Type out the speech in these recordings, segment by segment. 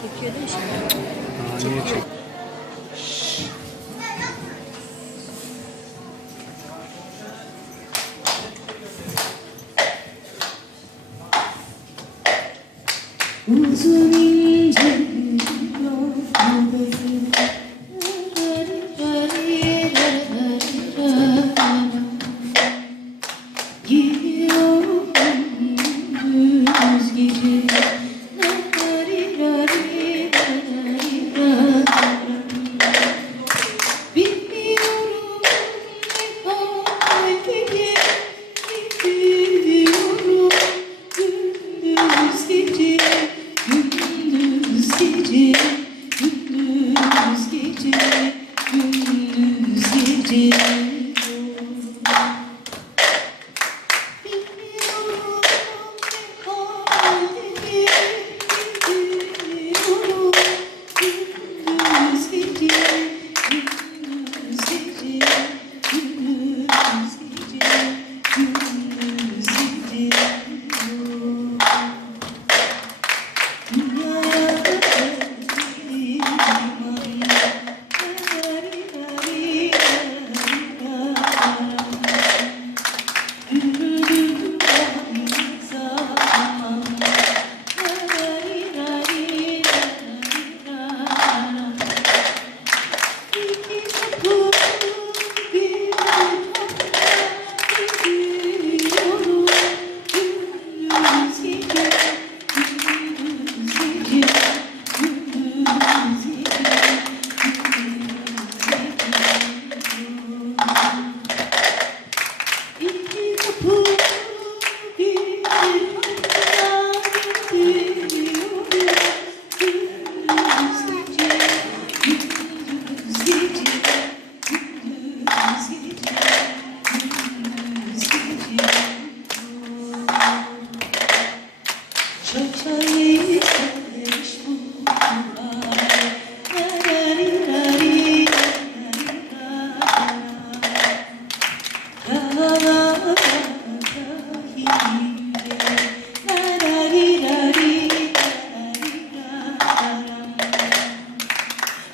Çekiyor değil mi şimdi? Çekiyor. Çek Uzun ince di.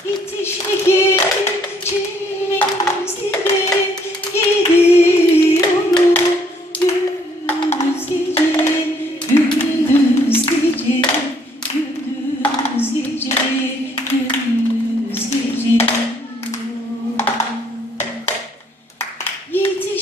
Yetiştik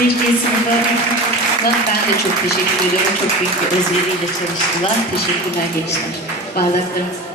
Belediyesi'nde ben de çok teşekkür ediyorum. Çok büyük bir özveriyle çalıştılar. Teşekkürler gençler. Bağlaklarım.